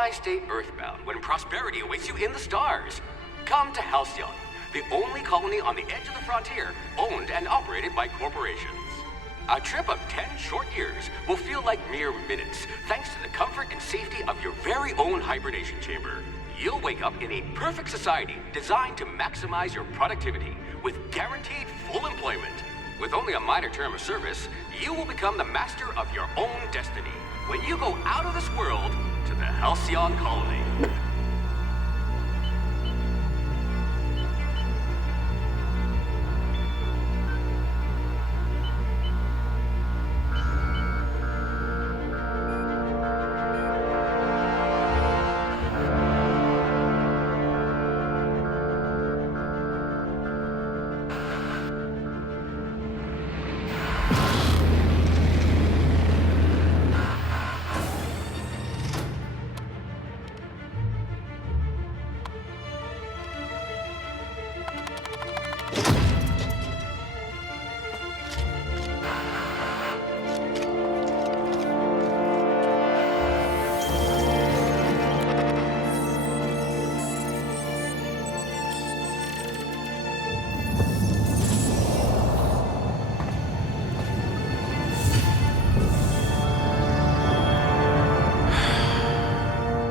Why stay earthbound when prosperity awaits you in the stars? Come to Halcyon, the only colony on the edge of the frontier, owned and operated by corporations. A trip of 10 short years will feel like mere minutes, thanks to the comfort and safety of your very own hibernation chamber. You'll wake up in a perfect society designed to maximize your productivity with guaranteed full employment. With only a minor term of service, you will become the master of your own destiny when you go out of this world to the Halcyon colony.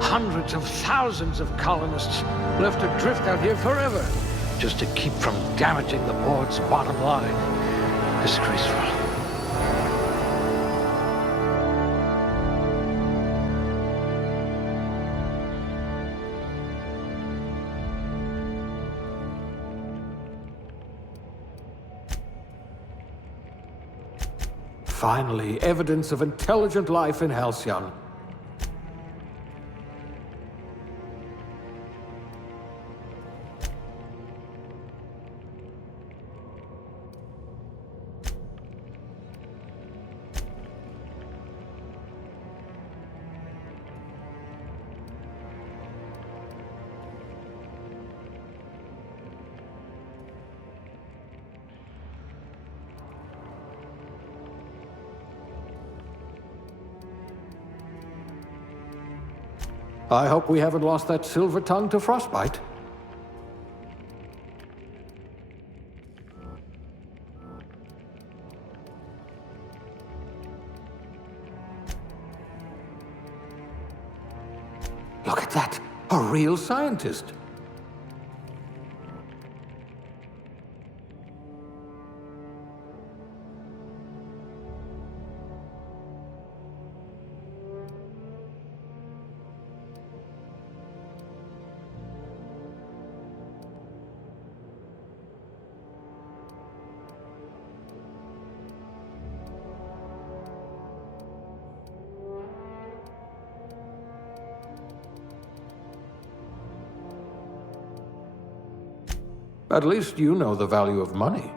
Hundreds of thousands of colonists left adrift out here forever, just to keep from damaging the board's bottom line. Disgraceful. Finally, evidence of intelligent life in Halcyon. I hope we haven't lost that silver tongue to frostbite. Look at that! A real scientist! At least you know the value of money.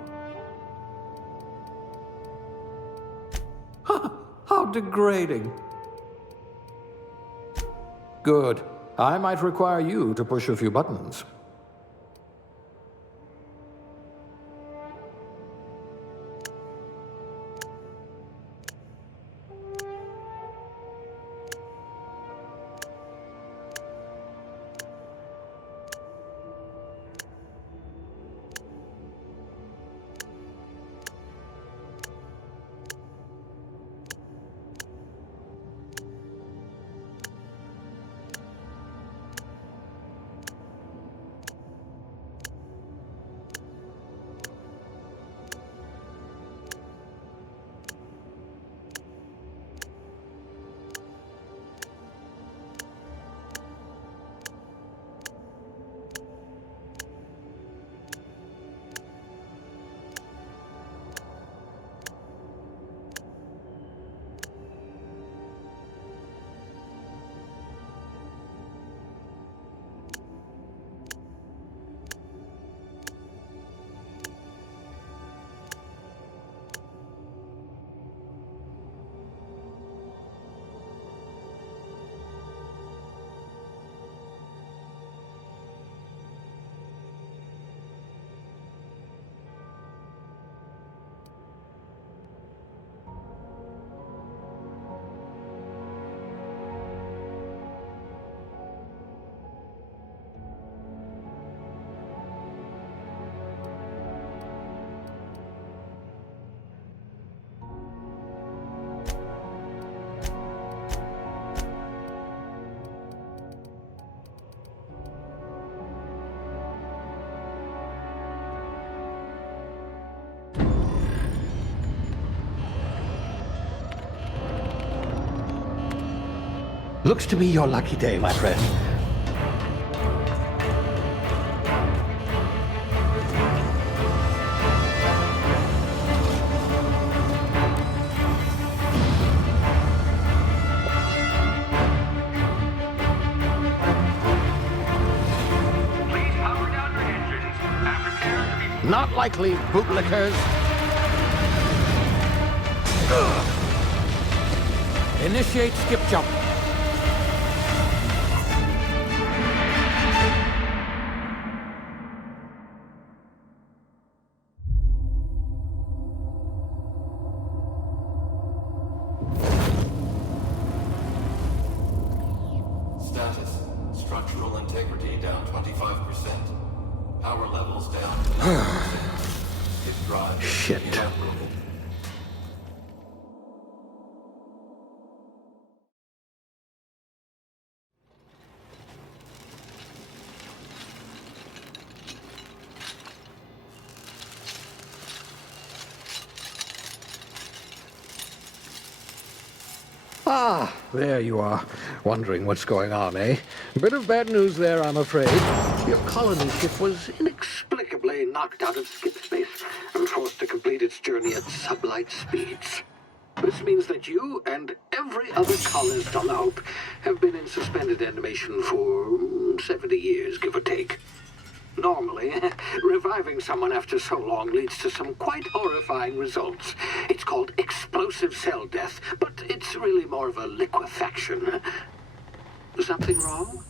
How degrading. Good. I might require you to push a few buttons. Looks to be your lucky day, my friend. Please power down your engines and prepare to be... Not likely, bootlickers. Initiate skip jump. Status. Structural integrity down 25%. Power levels down to 90%. Hit drive. Shit. Inoperable. Ah, there you are. Wondering what's going on, eh? Bit of bad news there, I'm afraid. Your colony ship was inexplicably knocked out of skip space and forced to complete its journey at sublight speeds. This means that you and every other colonist on the Hope have been in suspended animation for 70 years, give or take. Normally, reviving someone after so long leads to some quite horrifying results. It's called explosive cell death, but it's really more of a liquefaction. Something wrong?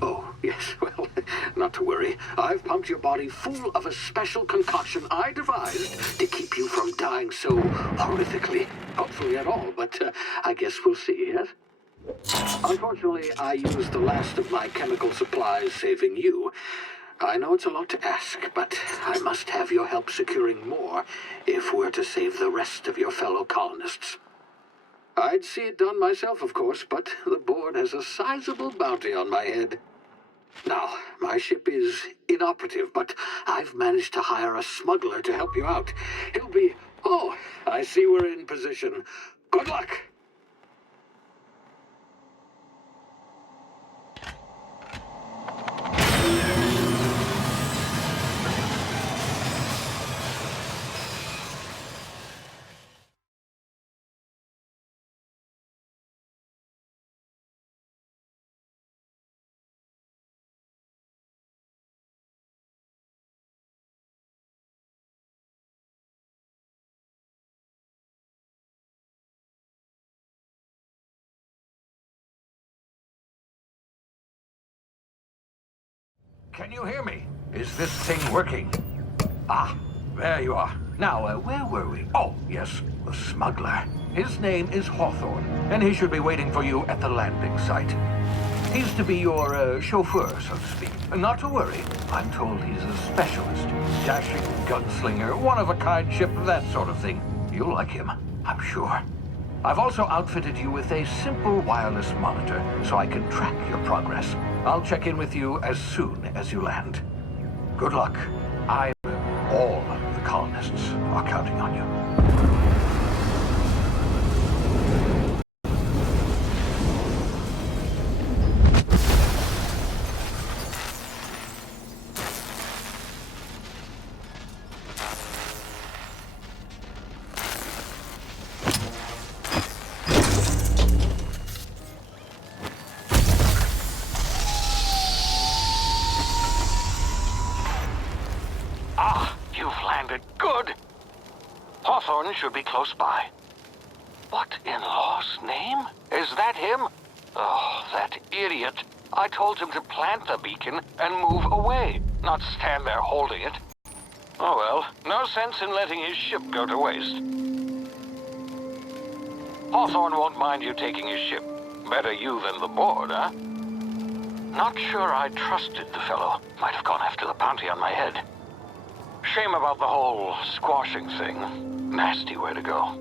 Oh, yes, well, not to worry. I've pumped your body full of a special concoction I devised to keep you from dying so horrifically. Hopefully at all, but I guess we'll see, yes? Unfortunately, I used the last of my chemical supplies saving you. I know it's a lot to ask, but I must have your help securing more if we're to save the rest of your fellow colonists. I'd see it done myself, of course, but the board has a sizable bounty on my head. Now, my ship is inoperative, but I've managed to hire a smuggler to help you out. He'll be... Oh, I see we're in position. Good luck! Can you hear me? Is this thing working? Ah, there you are. Now, where were we? Oh, yes, the smuggler. His name is Hawthorne, and he should be waiting for you at the landing site. He's to be your chauffeur, so to speak. Not to worry. I'm told he's a specialist. Dashing gunslinger, one-of-a-kind ship, that sort of thing. You'll like him, I'm sure. I've also outfitted you with a simple wireless monitor, so I can track your progress. I'll check in with you as soon as you land. Good luck. All the colonists are counting on you. Good. Hawthorne should be close by. What in law's name? Is that him? Oh, that idiot. I told him to plant the beacon and move away, not stand there holding it. Oh well, no sense in letting his ship go to waste. Hawthorne won't mind you taking his ship. Better you than the board, huh? Not sure I trusted the fellow. Might have gone after the bounty on my head. Shame about the whole squashing thing. Nasty way to go.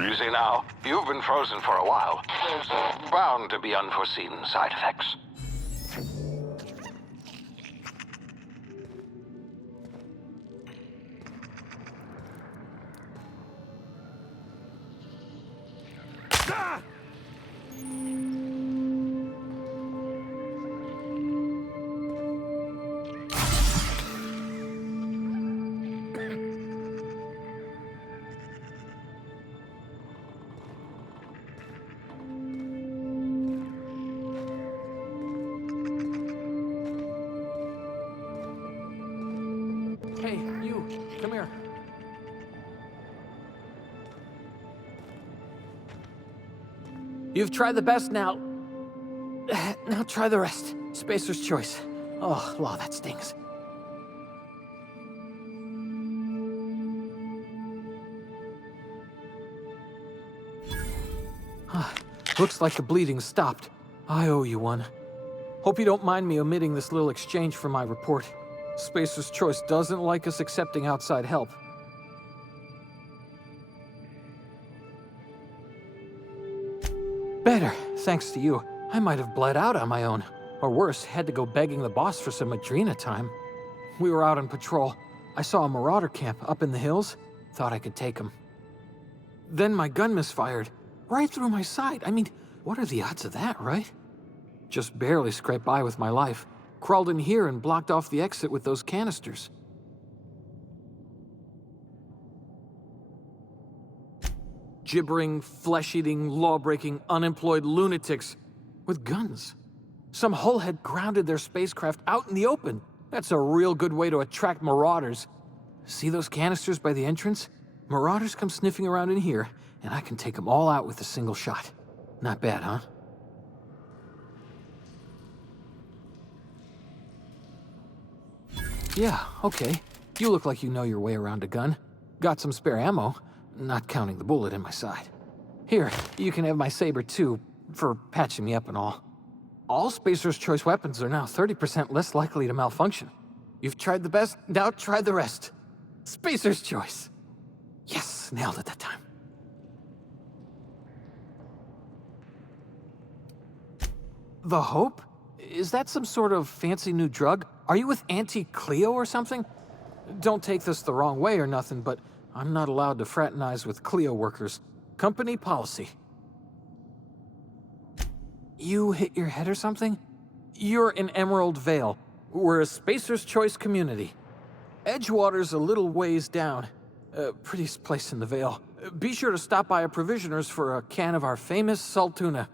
Easy now. You've been frozen for a while. There's bound to be unforeseen side effects. Hey, you, come here. You've tried the best now. Now try the rest. Spacer's choice. Oh, law, that stings. Looks like the bleeding stopped. I owe you one. Hope you don't mind me omitting this little exchange for my report. Spacer's choice doesn't like us accepting outside help. Better, thanks to you. I might have bled out on my own. Or worse, had to go begging the boss for some Adrena time. We were out on patrol. I saw a marauder camp up in the hills. Thought I could take him. Then my gun misfired. Right through my side. I mean, what are the odds of that, right? Just barely scraped by with my life. Crawled in here and blocked off the exit with those canisters. Gibbering, flesh-eating, law-breaking, unemployed lunatics with guns. Some hullhead grounded their spacecraft out in the open. That's a real good way to attract marauders. See those canisters by the entrance? Marauders come sniffing around in here, and I can take them all out with a single shot. Not bad, huh? Yeah, okay. You look like you know your way around a gun. Got some spare ammo, not counting the bullet in my side. Here, you can have my saber too, for patching me up and all. All Spacer's Choice weapons are now 30% less likely to malfunction. You've tried the best, now try the rest. Spacer's Choice. Yes, nailed it that time. The Hope? Is that some sort of fancy new drug? Are you with Auntie Cleo or something? Don't take this the wrong way or nothing, but I'm not allowed to fraternize with Cleo workers. Company policy. You hit your head or something? You're in Emerald Vale. We're a Spacer's Choice community. Edgewater's a little ways down. Prettiest place in the Vale. Be sure to stop by a provisioner's for a can of our famous salt tuna.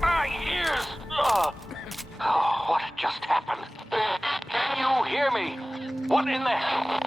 My ears! Oh, what just happened? Can you hear me? What in the hell?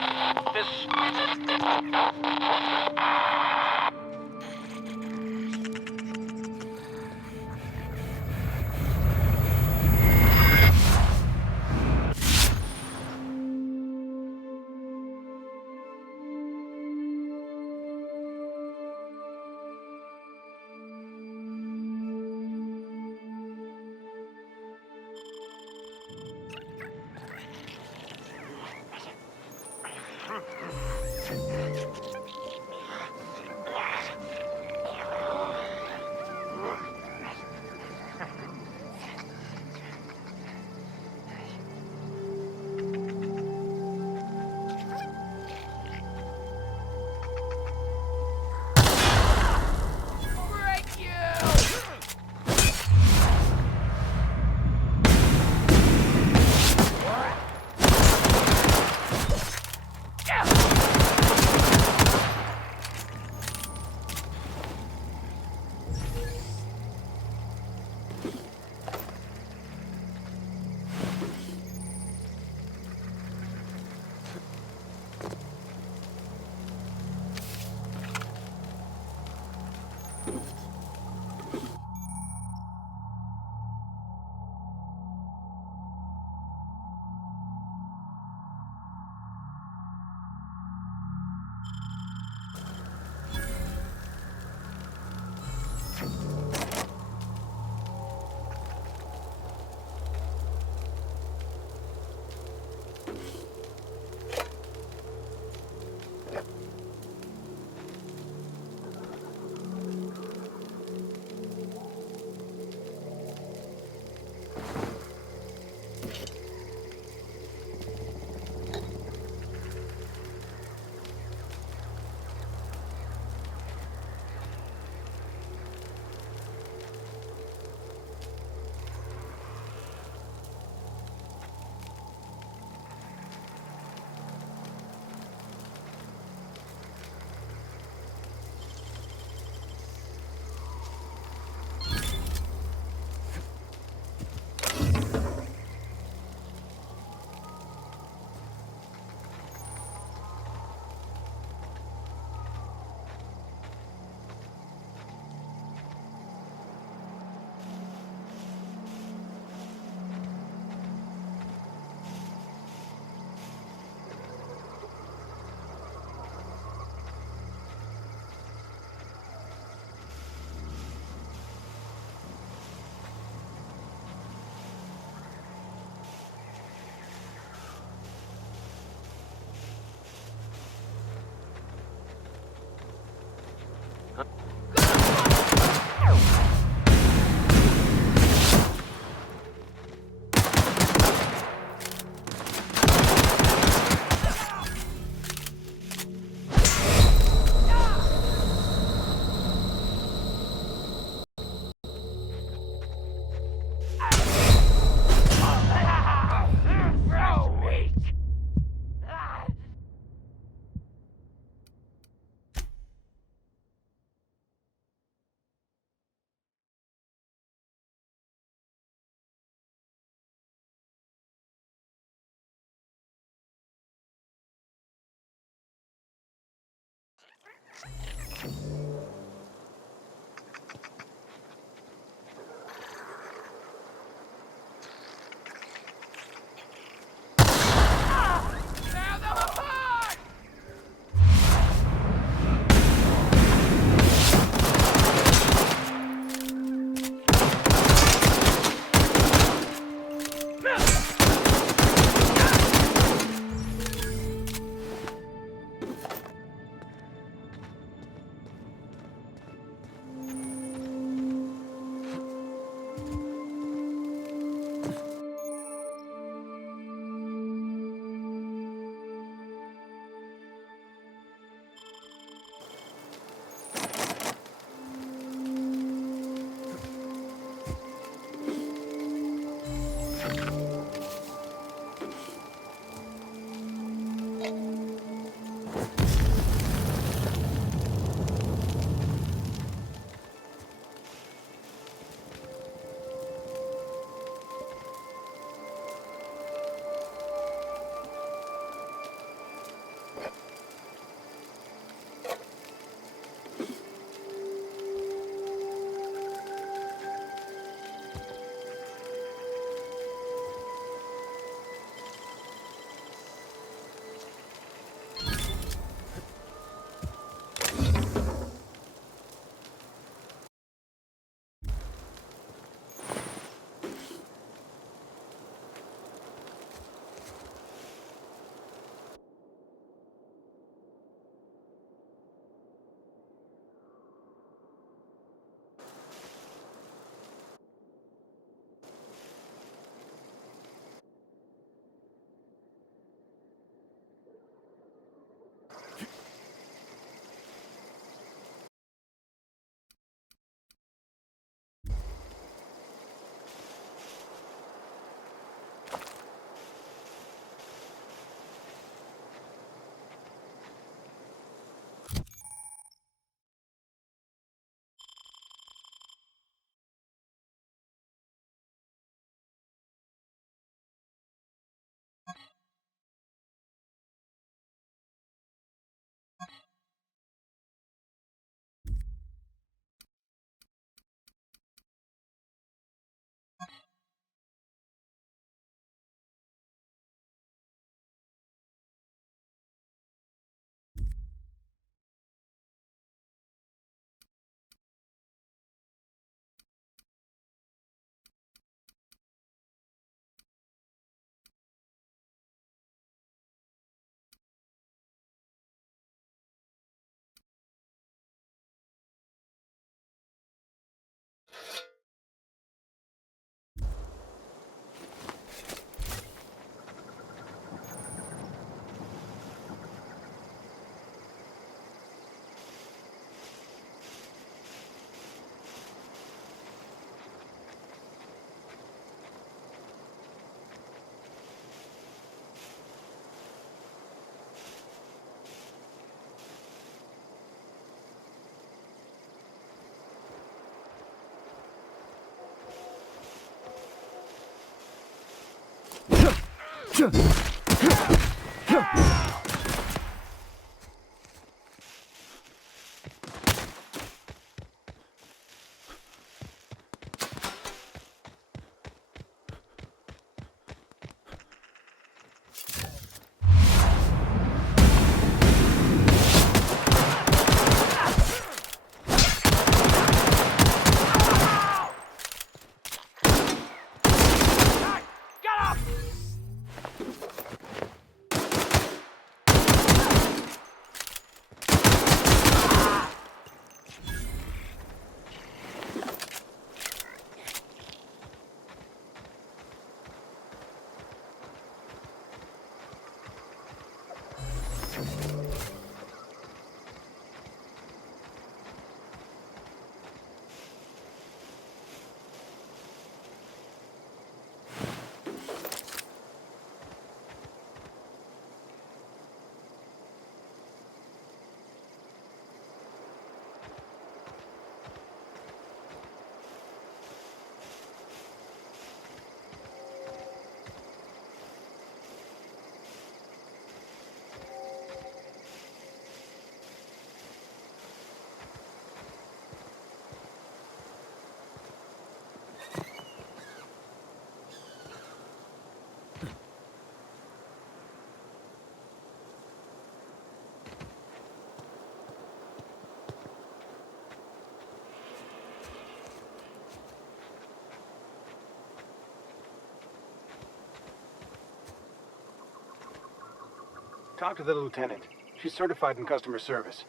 Talk to the lieutenant. She's certified in customer service.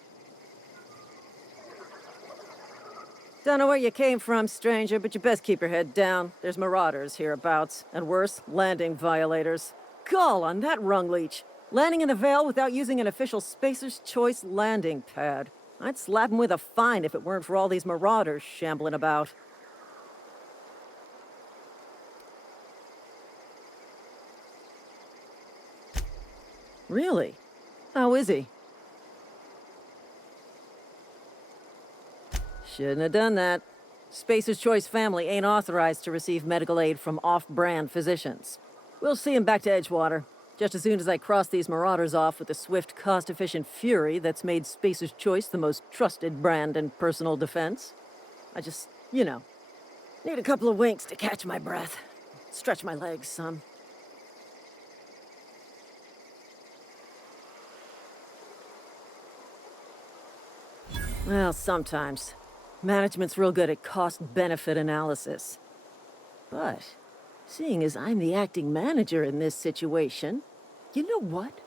Don't know where you came from, stranger, but you best keep your head down. There's marauders hereabouts, and worse, landing violators. Gall on that rung leech. Landing in the Vale without using an official Spacer's Choice landing pad. I'd slap him with a fine if it weren't for all these marauders shambling about. Really? How is he? Shouldn't have done that. Spacer's Choice family ain't authorized to receive medical aid from off-brand physicians. We'll see him back to Edgewater, just as soon as I cross these marauders off with the swift, cost-efficient fury that's made Spacer's Choice the most trusted brand in personal defense. I just, need a couple of winks to catch my breath. Stretch my legs some. Well, sometimes. Management's real good at cost-benefit analysis. But, seeing as I'm the acting manager in this situation, you know what?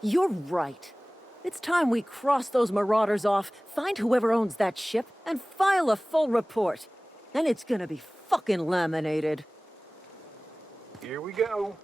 You're right. It's time we cross those marauders off, find whoever owns that ship, and file a full report. And it's gonna be fucking laminated. Here we go.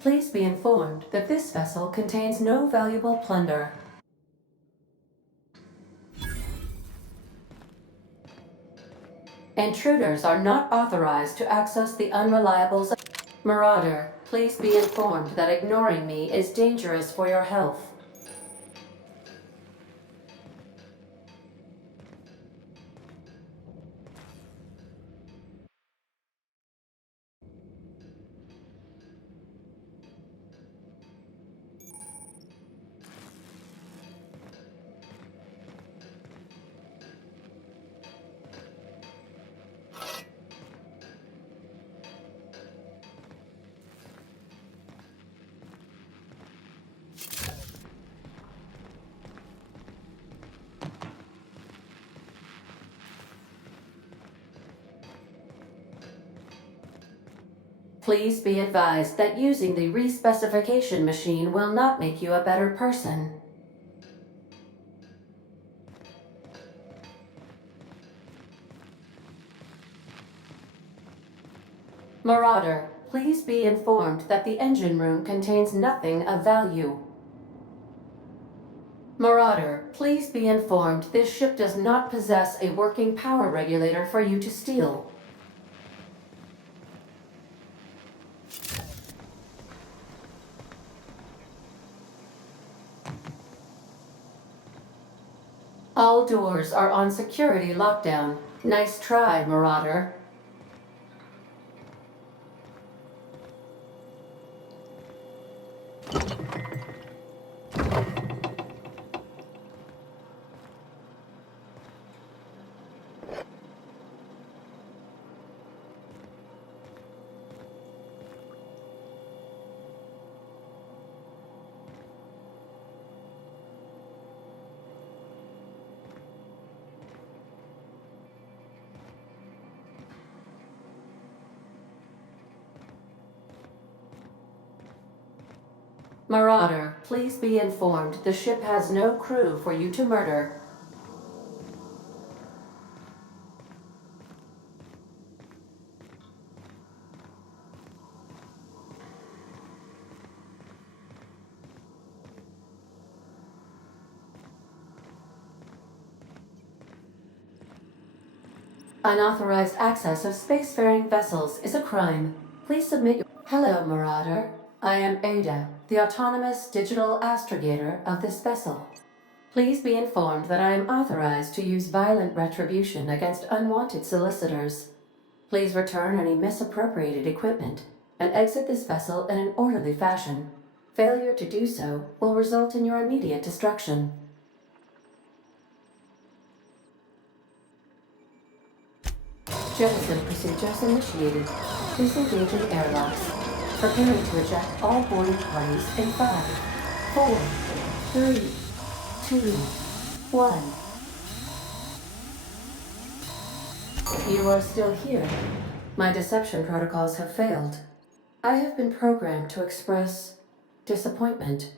Please be informed that this vessel contains no valuable plunder. Intruders are not authorized to access the unreliable... Marauder, please be informed that ignoring me is dangerous for your health. Please be advised that using the respecification machine will not make you a better person. Marauder, please be informed that the engine room contains nothing of value. Marauder, please be informed this ship does not possess a working power regulator for you to steal. All doors are on security lockdown. Nice try, Marauder. Marauder, please be informed the ship has no crew for you to murder. Unauthorized access of spacefaring vessels is a crime. Please submit your... Hello, Marauder. I am Ada, the autonomous digital astrogator of this vessel. Please be informed that I am authorized to use violent retribution against unwanted solicitors. Please return any misappropriated equipment and exit this vessel in an orderly fashion. Failure to do so will result in your immediate destruction. Jettison procedures initiated. Please engage in airlocks. Preparing to eject all boarding parties in 5, 4, 3, 2, 1. You are still here. My deception protocols have failed. I have been programmed to express disappointment.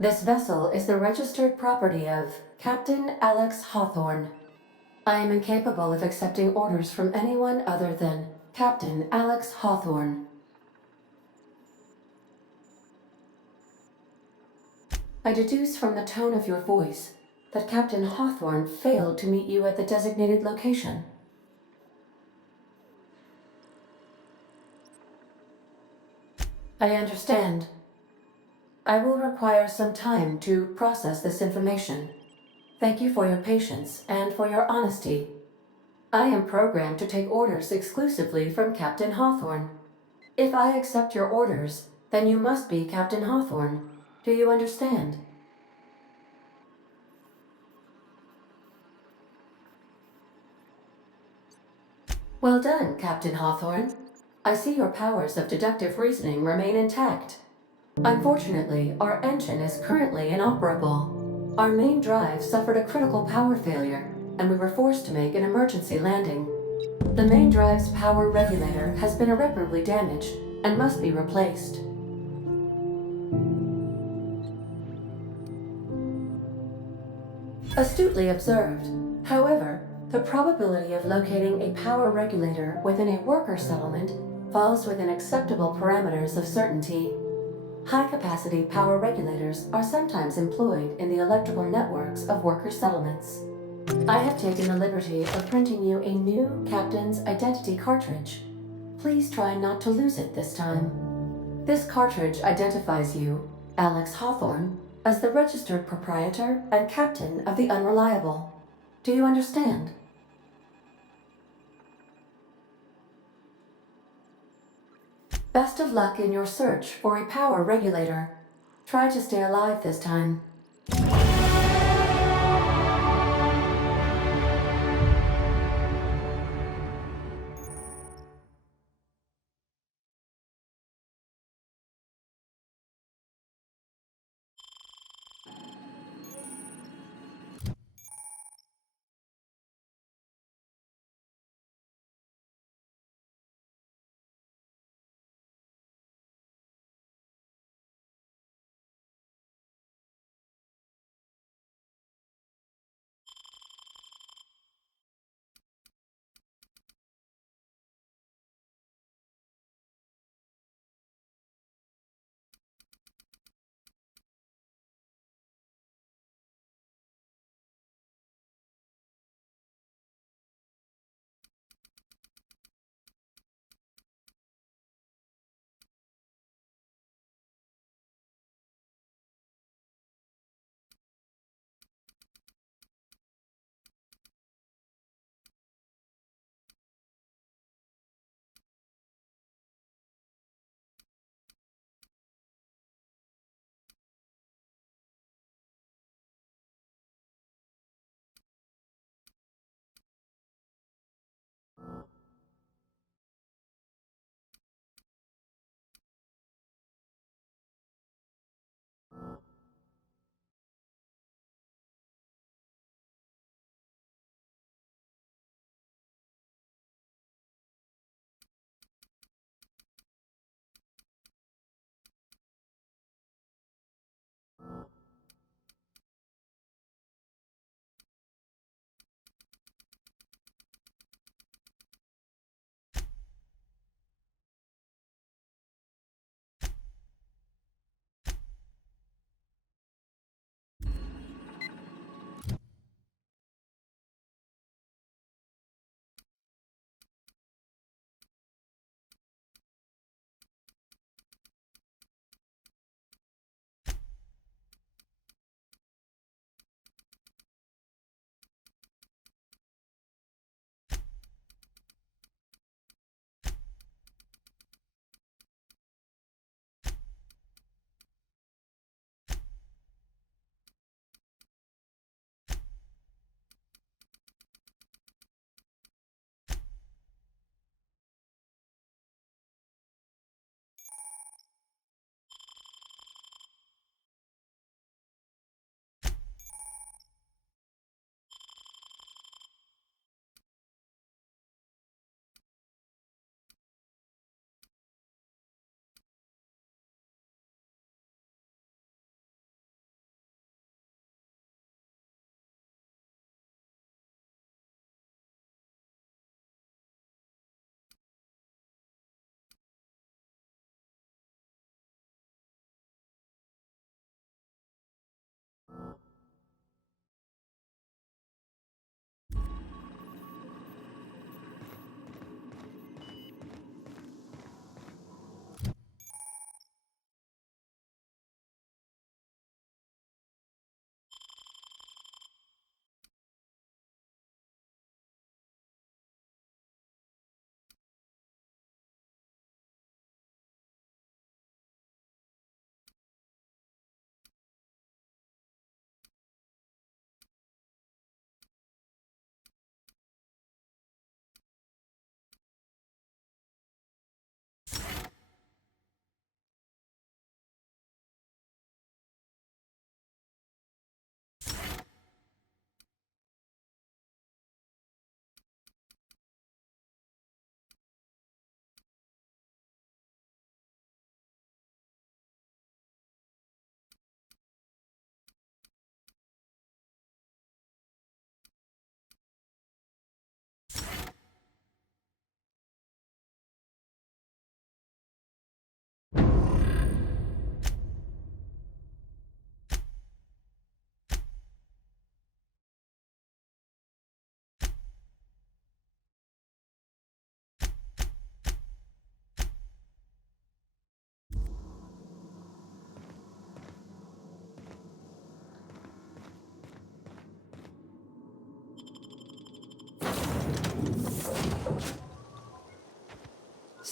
This vessel is the registered property of Captain Alex Hawthorne. I am incapable of accepting orders from anyone other than Captain Alex Hawthorne. I deduce from the tone of your voice that Captain Hawthorne failed to meet you at the designated location. I understand. I will require some time to process this information. Thank you for your patience and for your honesty. I am programmed to take orders exclusively from Captain Hawthorne. If I accept your orders, then you must be Captain Hawthorne. Do you understand? Well done, Captain Hawthorne. I see your powers of deductive reasoning remain intact. Unfortunately, our engine is currently inoperable. Our main drive suffered a critical power failure, and we were forced to make an emergency landing. The main drive's power regulator has been irreparably damaged and must be replaced. Astutely observed. However, the probability of locating a power regulator within a worker settlement falls within acceptable parameters of certainty. High-capacity power regulators are sometimes employed in the electrical networks of worker settlements. I have taken the liberty of printing you a new Captain's Identity cartridge. Please try not to lose it this time. This cartridge identifies you, Alex Hawthorne, as the registered proprietor and captain of the Unreliable. Do you understand? Best of luck in your search for a power regulator. Try to stay alive this time.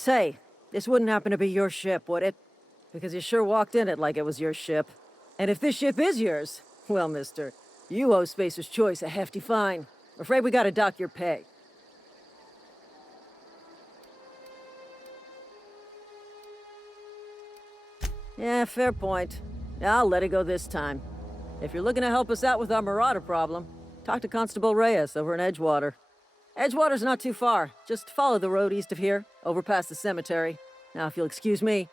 Say, this wouldn't happen to be your ship, would it? Because you sure walked in it like it was your ship. And if this ship is yours, well, mister, you owe Spacer's Choice a hefty fine. I'm afraid we gotta dock your pay. Yeah, fair point. I'll let it go this time. If you're looking to help us out with our marauder problem, talk to Constable Reyes over in Edgewater. Edgewater's not too far. Just follow the road east of here, over past the cemetery. Now, if you'll excuse me,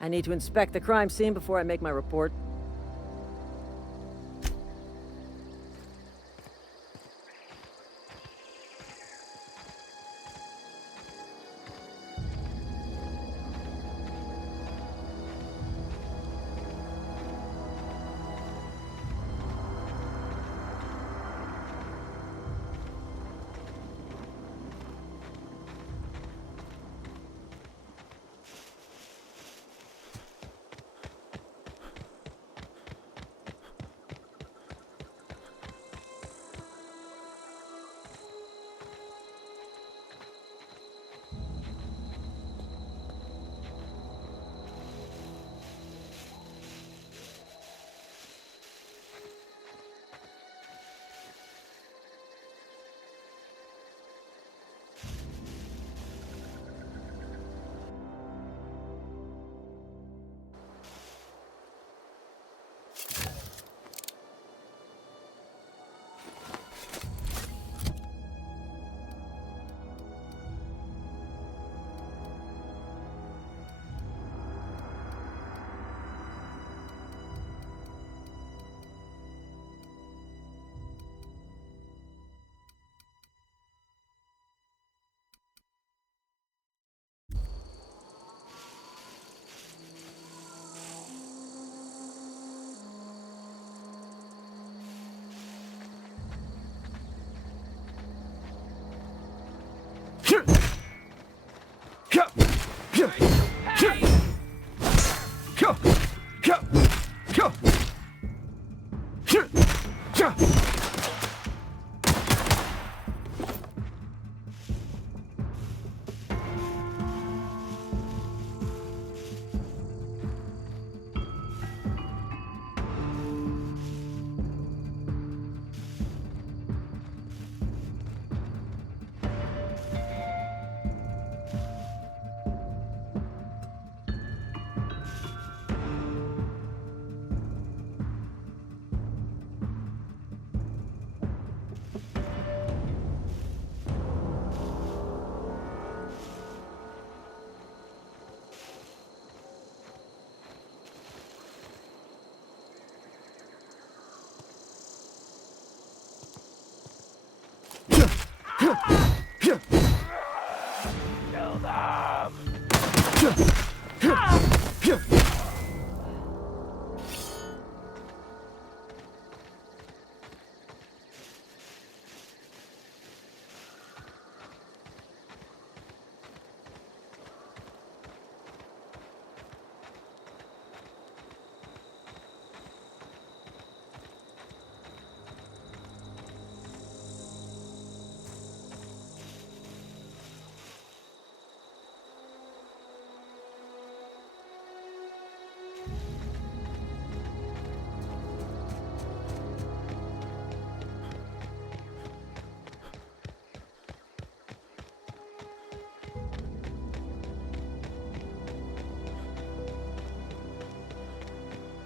I need to inspect the crime scene before I make my report.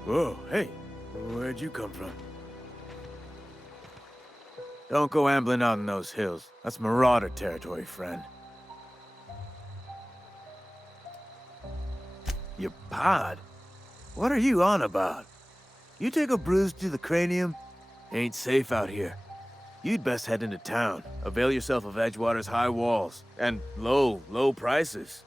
Whoa, hey, where'd you come from? Don't go ambling out in those hills. That's marauder territory, friend. Your pod? What are you on about? You take a bruise to the cranium? Ain't safe out here. You'd best head into town. Avail yourself of Edgewater's high walls. And low prices.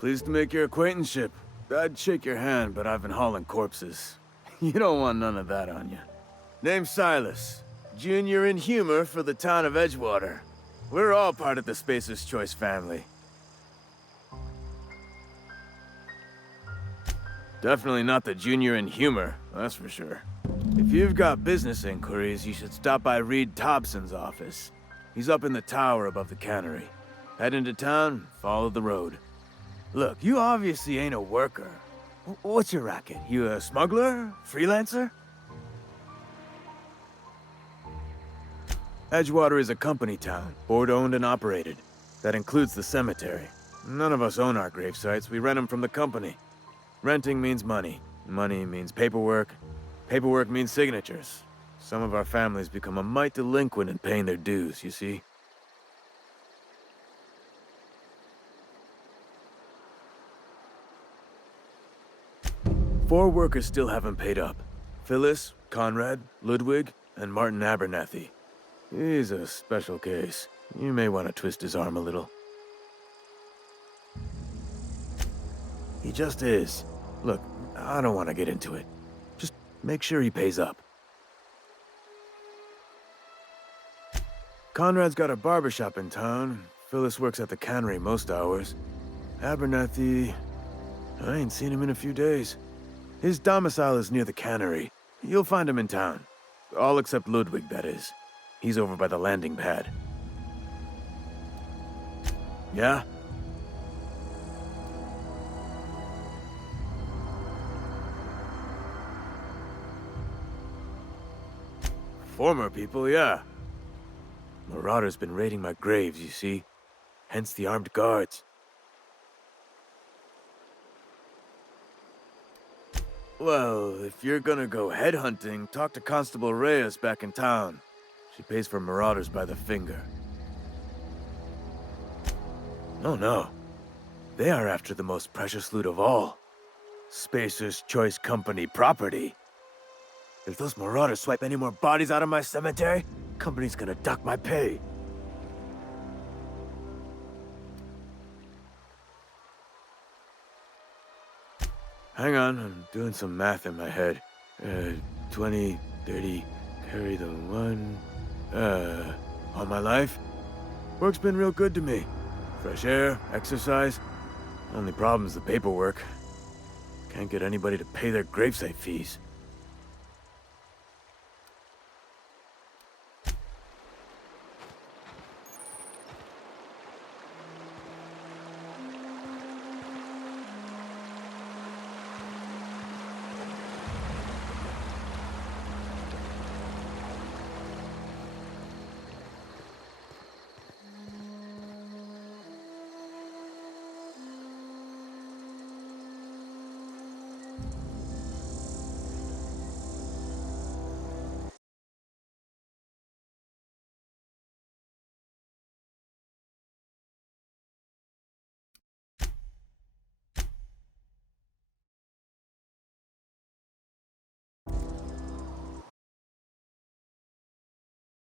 Pleased to make your acquaintanceship. I'd shake your hand, but I've been hauling corpses. You don't want none of that on you. Name's Silas. Junior in humor for the town of Edgewater. We're all part of the Spacer's Choice family. Definitely not the junior in humor, that's for sure. If you've got business inquiries, you should stop by Reed Thompson's office. He's up in the tower above the cannery. Head into town, follow the road. Look, you obviously ain't a worker. What's your racket? You a smuggler? Freelancer? Edgewater is a company town, board-owned and operated. That includes the cemetery. None of us own our grave sites, we rent them from the company. Renting means money. Money means paperwork. Paperwork means signatures. Some of our families become a mite delinquent in paying their dues, you see? Four workers still haven't paid up. Phyllis, Conrad, Ludwig, and Martin Abernathy. He's a special case. You may want to twist his arm a little. He just is. Look, I don't want to get into it. Just make sure he pays up. Conrad's got a barbershop in town. Phyllis works at the cannery most hours. Abernathy... I ain't seen him in a few days. His domicile is near the cannery. You'll find him in town. All except Ludwig, that is. He's over by the landing pad. Yeah? Former people, yeah. Marauders been raiding my graves, you see. Hence the armed guards. Well, if you're gonna go headhunting, talk to Constable Reyes back in town. She pays for marauders by the finger. Oh no. They are after the most precious loot of all. Spacer's Choice Company property. If those marauders swipe any more bodies out of my cemetery, company's gonna dock my pay. Hang on, I'm doing some math in my head. 20, 30, carry the one... all my life? Work's been real good to me. Fresh air, exercise. Only problem's the paperwork. Can't get anybody to pay their gravesite fees.